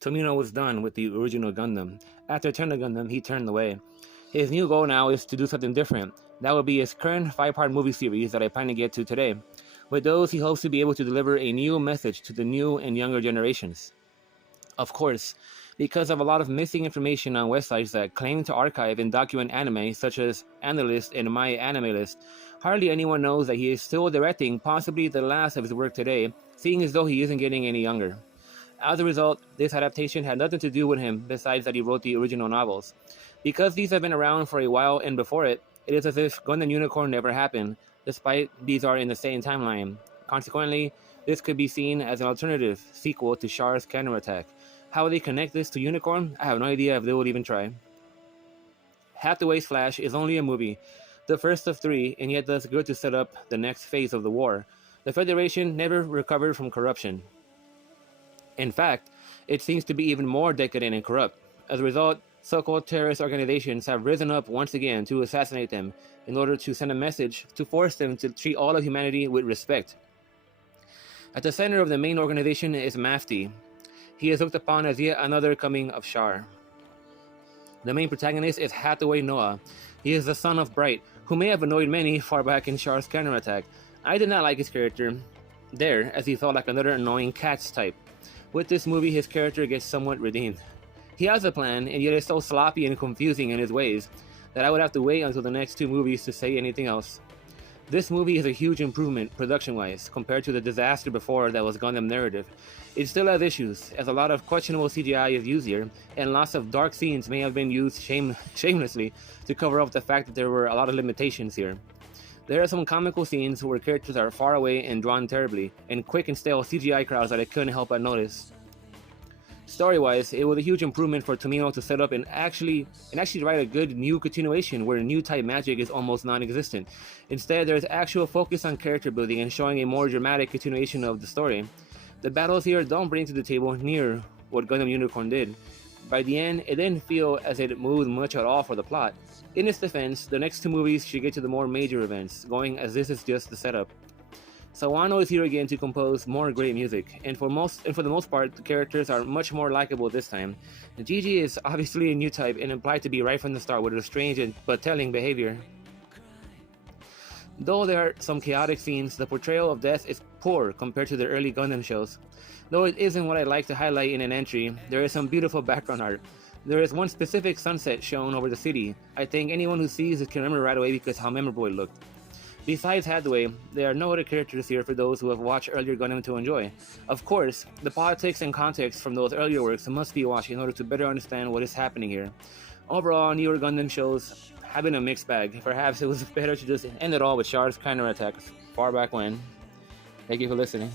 Tomino was done with the original Gundam. After Return of Gundam, he turned away. His new goal now is to do something different. That will be his current 5-part movie series that I plan to get to today. With those, he hopes to be able to deliver a new message to the new and younger generations. Of course, because of a lot of missing information on websites that claim to archive and document anime, such as Analyst and My Anime List, hardly anyone knows that he is still directing possibly the last of his work today, seeing as though he isn't getting any younger. As a result, this adaptation had nothing to do with him besides that he wrote the original novels. Because these have been around for a while and before it, it is as if Gundam Unicorn never happened, despite these are in the same timeline. Consequently, this could be seen as an alternative sequel to Char's counterattack. How they connect this to Unicorn, I have no idea if they would even try. Hathaway's Flash is only a movie, the first of 3, and yet does good to set up the next phase of the war. The Federation never recovered from corruption. In fact, it seems to be even more decadent and corrupt. As a result, so-called terrorist organizations have risen up once again to assassinate them in order to send a message to force them to treat all of humanity with respect. At the center of the main organization is Mafty. He is looked upon as yet another coming of Char. The main protagonist is Hathaway Noah. He is the son of Bright, who may have annoyed many far back in Char's counterattack. I did not like his character there, as he felt like another annoying Cats type. With this movie, his character gets somewhat redeemed. He has a plan, and yet is so sloppy and confusing in his ways that I would have to wait until the next 2 movies to say anything else. This movie is a huge improvement, production-wise, compared to the disaster before that was Gundam Narrative. It still has issues, as a lot of questionable CGI is used here, and lots of dark scenes may have been used shamelessly to cover up the fact that there were a lot of limitations here. There are some comical scenes where characters are far away and drawn terribly, and quick and stale CGI crowds that I couldn't help but notice. Story-wise, it was a huge improvement for Tomino to set up and actually write a good new continuation where new type magic is almost non-existent. Instead, there's actual focus on character building and showing a more dramatic continuation of the story. The battles here don't bring to the table near what Gundam Unicorn did. By the end, it didn't feel as if it moved much at all for the plot. In its defense, the next 2 movies should get to the more major events, going as this is just the setup. Sawano is here again to compose more great music, and for the most part, the characters are much more likable this time. Gigi is obviously a new type and implied to be right from the start with her strange but telling behavior. Though there are some chaotic scenes, the portrayal of death is poor compared to the early Gundam shows. Though it isn't what I'd like to highlight in an entry, there is some beautiful background art. There is one specific sunset shown over the city. I think anyone who sees it can remember right away because how memorable it looked. Besides Hathaway, there are no other characters here for those who have watched earlier Gundam to enjoy. Of course, the politics and context from those earlier works must be watched in order to better understand what is happening here. Overall, newer Gundam shows have been a mixed bag. Perhaps it was better to just end it all with Char's counterattack far back when. Thank you for listening.